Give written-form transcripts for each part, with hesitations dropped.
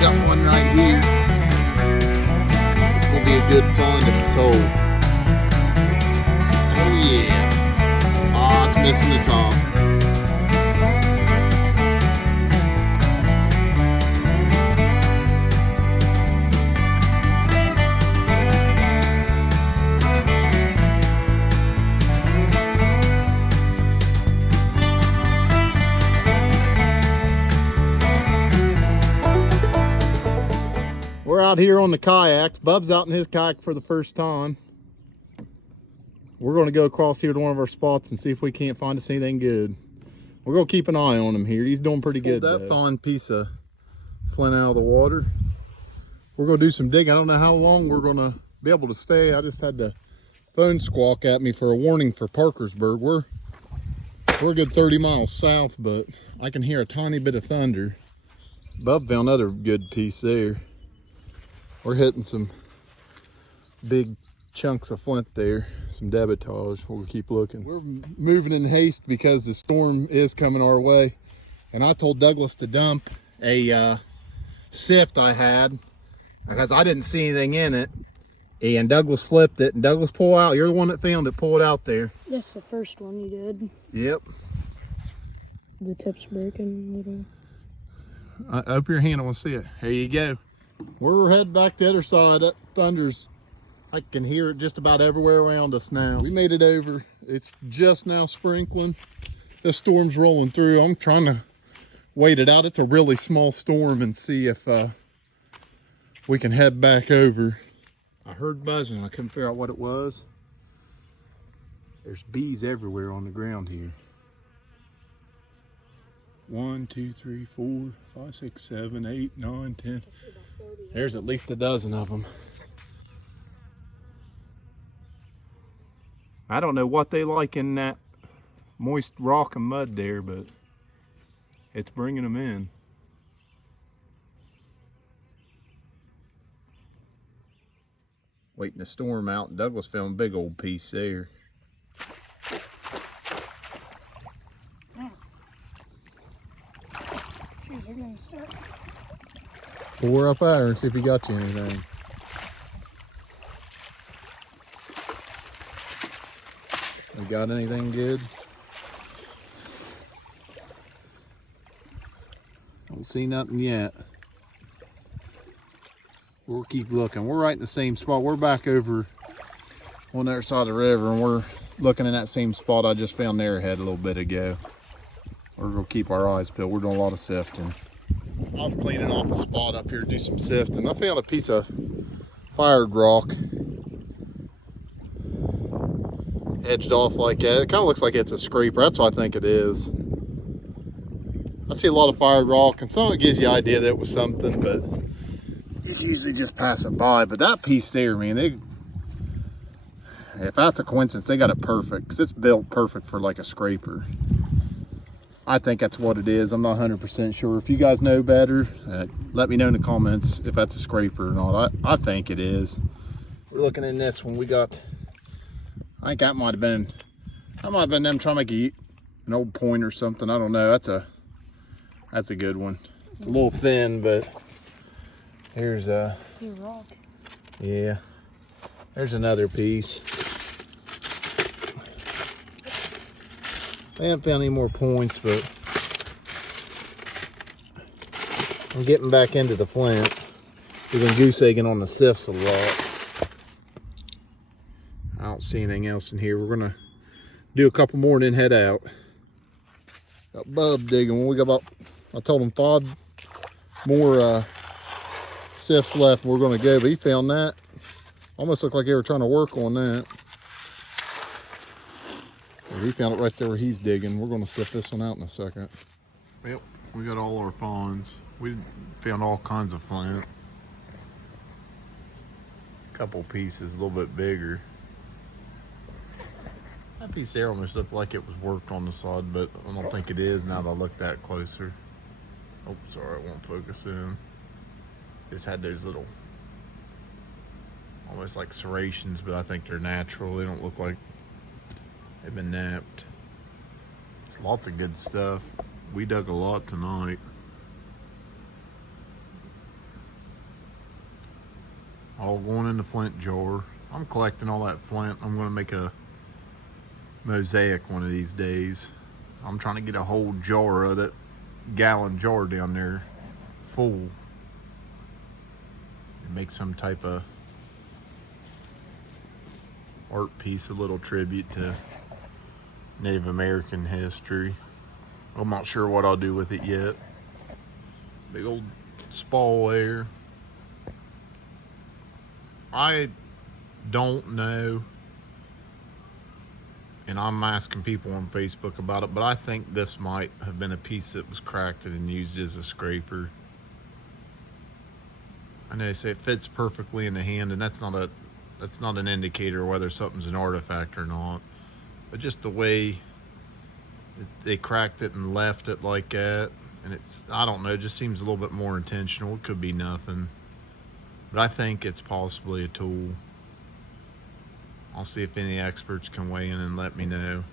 got one right here. It's gonna be a good find if it's whole. Oh yeah. Ah, it's missing the top. We're out here on the kayaks. Bub's out in his kayak for the first time. We're going to go across here to one of our spots and see if we can't find us anything good. We're going to keep an eye on him here. He's doing pretty good. That fine piece of flint out of the water. We're going to do some digging. I don't know how long we're going to be able to stay. I just had the phone squawk at me for a warning for Parkersburg. We're a good 30 miles south, but I can hear a tiny bit of thunder. Bub found another good piece there. We're hitting some big chunks of flint there, some debitage. We'll keep looking. We're moving in haste because the storm is coming our way. And I told Douglas to dump a sift I had because I didn't see anything in it. And Douglas flipped it, and Douglas, pull out. You're the one that found it. Pull it out there. That's the first one you did. Yep. The tip's breaking a little. Open your hand, I want to see it. There you go. We're heading back to the other side. That thunder's, I can hear it just about everywhere around us now. We made it over. It's just now sprinkling. The storm's rolling through. I'm trying to wait it out. It's a really small storm and see if we can head back over. I heard buzzing. I couldn't figure out what it was. There's bees everywhere on the ground here. 1, 2, 3, 4, 5, 6, 7, 8, 9, 10. There's at least a dozen of them. I don't know what they like in that moist rock and mud there, but it's bringing them in. Waiting to storm out, and Douglas found a big old piece there. Jeez, they're gonna start. Pour up there and see if he got you anything. We got anything good? Don't see nothing yet. We'll keep looking. We're right in the same spot. We're back over on the other side of the river, and we're looking in that same spot I just found Arrowhead a little bit ago. We're gonna keep our eyes peeled. We're doing a lot of sifting. I was cleaning off a spot up here to do some sifting. I found a piece of fired rock. Edged off like that. It kind of looks like it's a scraper. That's what I think it is. I see a lot of fired rock, and some of it gives you the idea that it was something, but it's usually just pass it by. But that piece there, man, if that's a coincidence, they got it perfect, because it's built perfect for like a scraper. I think that's what it is. I'm not 100% sure. If you guys know better, let me know in the comments if that's a scraper or not. I think it is. We're looking in this one. We got, I think that might have been them trying to make an old point or something. I don't know. That's a good one. It's a little thin, but here's a rock. Yeah. There's another piece. I haven't found any more points, but I'm getting back into the flint. We've been goose egging on the sifts a lot. I don't see anything else in here. We're gonna do a couple more and then head out. Got Bub digging. We got about, I told him 5 more sifts left. We're gonna go, but he found that. Almost looked like they were trying to work on that. He found it right there where he's digging. We're going to sift this one out in a second. Yep, we got all our finds. We found all kinds of flint. A couple pieces, a little bit bigger. That piece there almost looked like it was worked on the side, but I don't think it is now that I look that closer. Oh, sorry, it won't focus in. Just had those little, almost like serrations, but I think they're natural. They don't look like they've been napped. There's lots of good stuff. We dug a lot tonight. All going in the flint jar. I'm collecting all that flint. I'm gonna make a mosaic one of these days. I'm trying to get a whole jar of that gallon jar down there full and make some type of art piece, a little tribute to Native American history. I'm not sure what I'll do with it yet. Big old spall there. I don't know, and I'm asking people on Facebook about it, but I think this might have been a piece that was cracked and used as a scraper. I know they say it fits perfectly in the hand, and that's not an indicator whether something's an artifact or not. But just the way they cracked it and left it like that, and I don't know, it just seems a little bit more intentional. It could be nothing, but I think it's possibly a tool. I'll see if any experts can weigh in and let me know.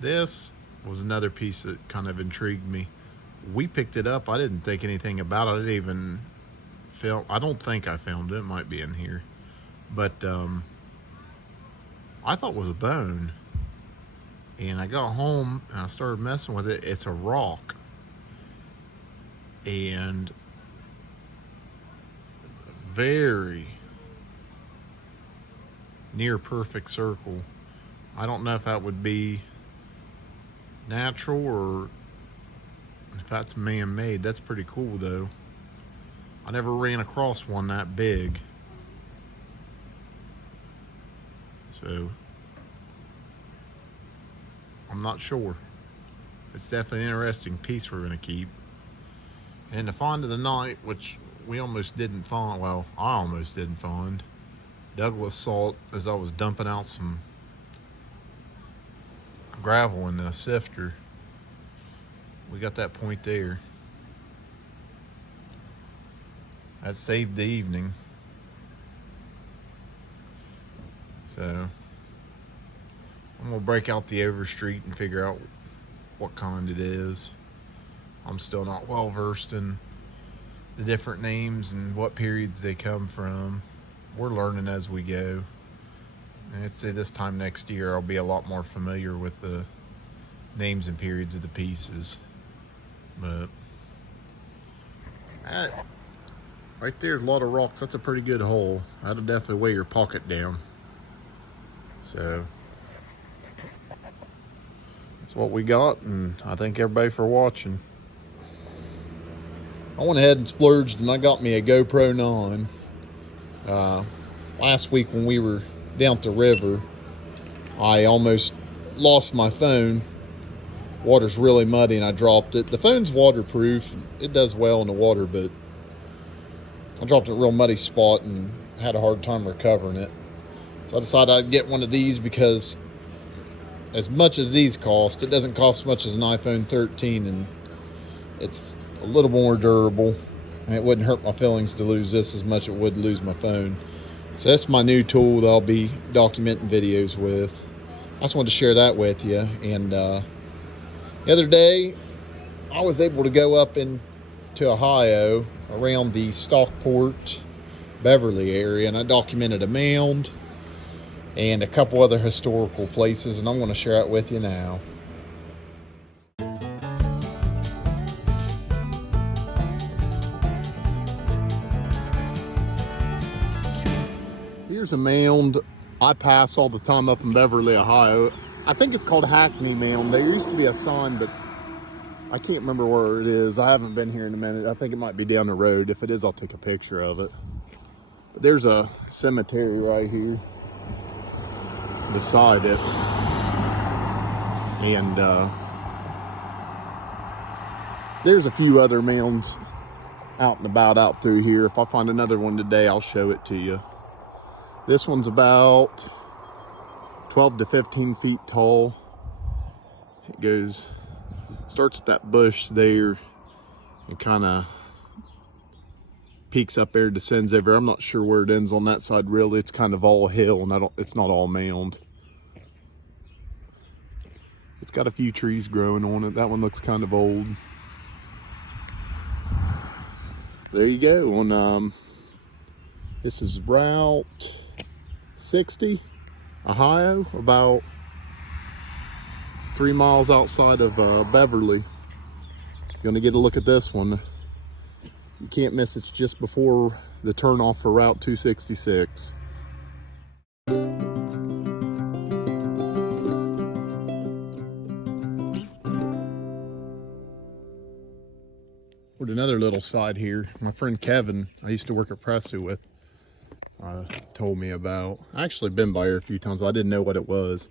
This was another piece that kind of intrigued me. We picked it up. I didn't think anything about it. I didn't even I don't think I filmed it. It might be in here. But I thought it was a bone. And I got home and I started messing with it. It's a rock. And it's a very near perfect circle. I don't know if that would be natural or if that's man-made. That's pretty cool though. I never ran across one that big. So I'm not sure. It's definitely an interesting piece we're gonna keep. And the find of the night, which we almost didn't find, well, I almost didn't find. Douglas saw it as I was dumping out some gravel in the sifter. We got that point there. That saved the evening. So I'm gonna break out the overstreet and figure out what kind it is. I'm still not well versed in the different names and what periods they come from. We're learning as we go. And I'd say this time next year I'll be a lot more familiar with the names and periods of the pieces. But right there's a lot of rocks. That's a pretty good hole. That'll definitely weigh your pocket down. So that's what we got, and I thank everybody for watching. I went ahead and splurged and I got me a GoPro 9. Last week when we were down at the river, I almost lost my phone. Water's really muddy and I dropped it. The phone's waterproof. It does well in the water, but I dropped it in a real muddy spot and had a hard time recovering it. So I decided I'd get one of these because as much as these cost, it doesn't cost as much as an iPhone 13, and it's a little more durable, and it wouldn't hurt my feelings to lose this as much as it would lose my phone. So that's my new tool that I'll be documenting videos with. I just wanted to share that with you. And the other day, I was able to go up into Ohio around the Stockport, Beverly area, and I documented a mound and a couple other historical places, and I'm going to share it with you now. Here's a mound I pass all the time up in Beverly, Ohio. I think it's called Hackney Mound. There used to be a sign, but I can't remember where it is. I haven't been here in a minute. I think it might be down the road. If it is, I'll take a picture of it. But there's a cemetery right here beside it. And there's a few other mounds out and about out through here. If I find another one today, I'll show it to you. This one's about 12 to 15 feet tall. It starts at that bush there and kind of peaks up there, descends over. I'm not sure where it ends on that side really. It's kind of all hill and it's not all mound. It's got a few trees growing on it. That one looks kind of old. there you go. On this is Route 60, Ohio, about 3 miles outside of Beverly. Gonna get a look at this one. You can't miss. It's just before the turnoff for Route 266. We're at another little side here. My friend Kevin, I used to work at Presso with, told me about. I actually been by here a few times, so I didn't know what it was.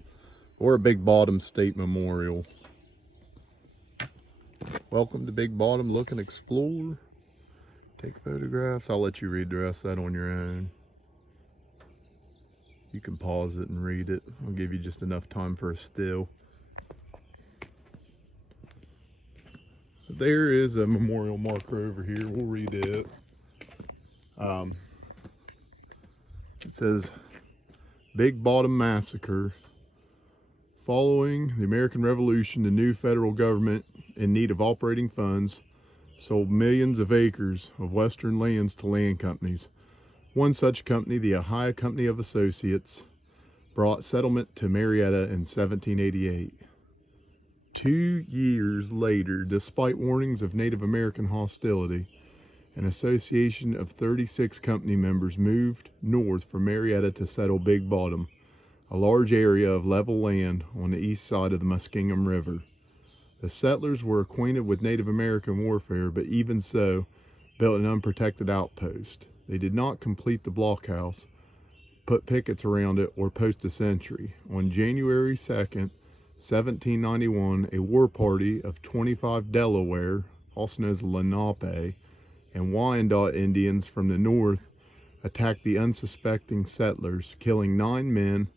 We're at Big Bottom State Memorial. Welcome to Big Bottom. Look and explore. Take photographs. I'll let you read the rest of that on your own. You can pause it and read it. I'll give you just enough time for a still. There is a memorial marker over here. We'll read it. It says, Big Bottom Massacre. Following the American Revolution, the new federal government, in need of operating funds, sold millions of acres of western lands to land companies. One such company, the Ohio Company of Associates, brought settlement to Marietta in 1788. 2 years later, despite warnings of Native American hostility, an association of 36 company members moved north from Marietta to settle Big Bottom, a large area of level land on the east side of the Muskingum River. The settlers were acquainted with Native American warfare, but even so, built an unprotected outpost. They did not complete the blockhouse, put pickets around it, or post a sentry. On January 2nd, 1791, a war party of 25 Delaware, also known as Lenape, and Wyandotte Indians from the north attacked the unsuspecting settlers, killing 9 men,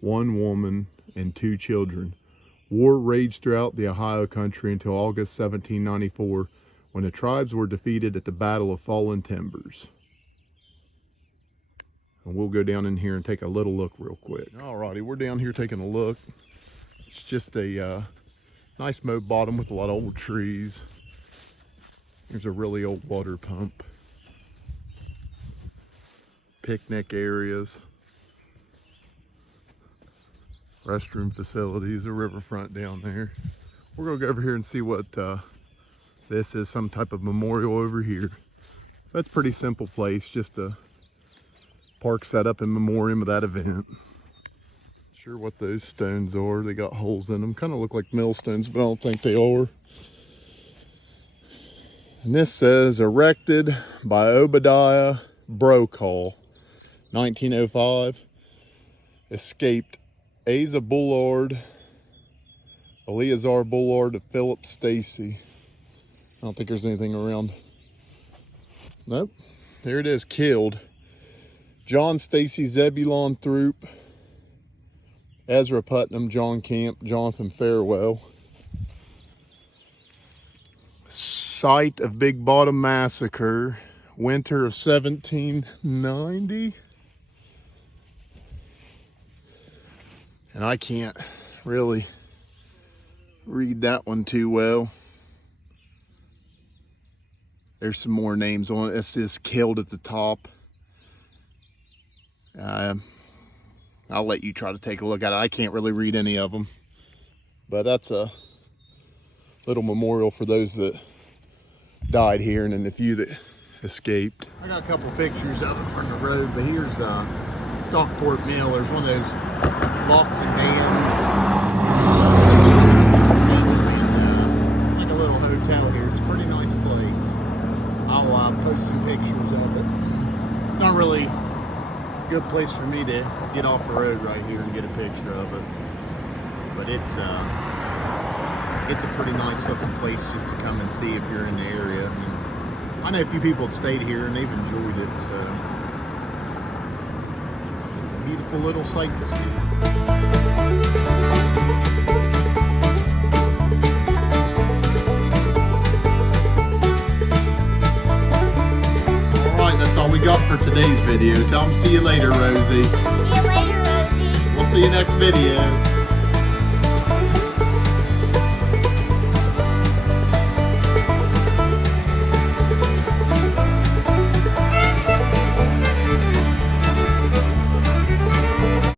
1 woman, and 2 children. War raged throughout the Ohio country until August 1794, when the tribes were defeated at the Battle of Fallen Timbers. And we'll go down in here and take a little look real quick. Alrighty, we're down here taking a look. It's just a nice mowed bottom with a lot of old trees. There's a really old water pump. Picnic areas. Restroom facilities, a riverfront down there. We're gonna go over here and see what this is, some type of memorial over here. That's a pretty simple place, just a park set up in memoriam of that event. Sure what those stones are. They got holes in them. Kind of look like millstones, but I don't think they are. And this says, erected by Obadiah Brokaw, 1905. Escaped Asa Bullard, Eleazar Bullard of Philip Stacy. I don't think there's anything around. Nope. There it is, killed. John Stacy, Zebulon Throop, Ezra Putnam, John Camp, Jonathan Farewell. Site of Big Bottom Massacre, winter of 1790. And I can't really read that one too well. There's some more names on it. It says killed at the top. I'll let you try to take a look at it. I can't really read any of them. But that's a little memorial for those that died here and then the few that escaped. I got a couple pictures of it from the road, but here's Stockport Mill. There's one of those locks and dams. Like a little hotel here. It's a pretty nice place. I'll post some pictures of it. It's not really a good place for me to get off the road right here and get a picture of it. But it's a pretty nice looking place just to come and see if you're in the area. I know a few people stayed here and they've enjoyed it, so it's a beautiful little sight to see. Alright, that's all we got for today's video. Tell them see you later, Rosie. See you later, Rosie. We'll see you next video.